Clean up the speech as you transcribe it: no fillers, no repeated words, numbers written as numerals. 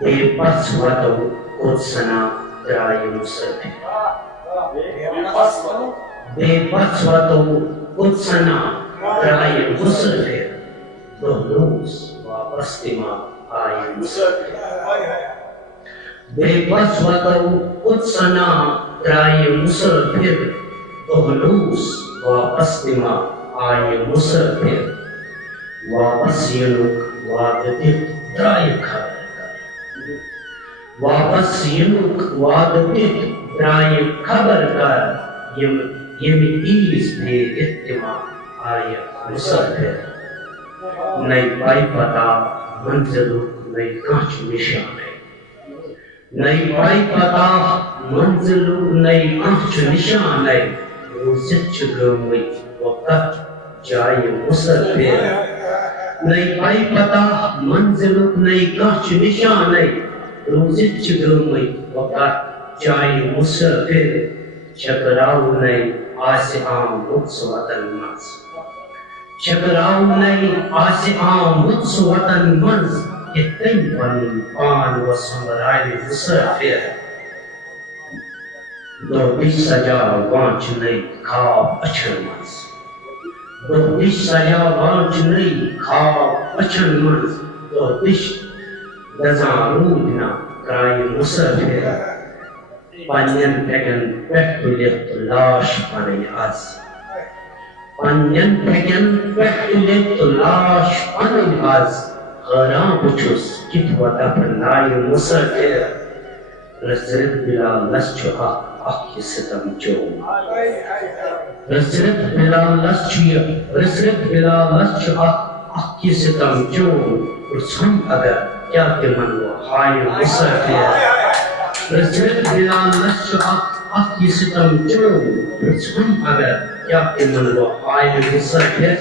بے بس وطو خود سنا درائے مسافر بے بس وطو خود سنا درائے مسافر دہلوز واپس دماغ آئے مسافر بے بس وطو خود سنا درائے مسافر دہلوز واپس دماغ آئے مسافر واپس ینک وادتت درائے خبر واپس ینک وادتت درائے خبر کر یمی تیز بے اتماع آئے مسافر نئی پائی پتا منزلک نئی کانچ نشان ہے نئی پائی پتا منزلک نئی کانچ نشان ہے روزت چگرمی وقت جائے مسافر نئی پائی پتا منزلک نئی کانچ نشان ہے روزت چگرمی وقت جائے مسافر چکراؤ نئی آس عام مدس وطن منز چکراؤ نئی آس عام مدس وطن منز اتن بن پان و سمرائے مسافر دو دش سجا وانچ نئی خواب اچھن منز دو دش سجا وانچ نئی خواب اچھن منز دو دش دزاں رودنا کرائے مسافر پنین پھگن پٮ۪ٹھ تُلِتھ لاش پنٕنۍ آز پنین پھگن پٮ۪ٹھ تُلِتھ لاش پنٕنۍ آز حٲران بہٕ چھُس کِتھ دفنایہِ مسافر رٔژرِتھ بِلالس چھُ اکھ یہِ سِتم چوب رٔژرِتھ بِلالس چھُ یہِ رٔژرِتھ بِلالس چھُ اکھ یہِ سِتم چوب پرٛژھُن اگر کیٛاہ تِمن ہایہِ مسافر رٔژرِتھ بِلالس چھُ اکھ یہِ سِتم چوب پرٛژھُن اگر کیٛاہ تِمن ہایہِ مسافر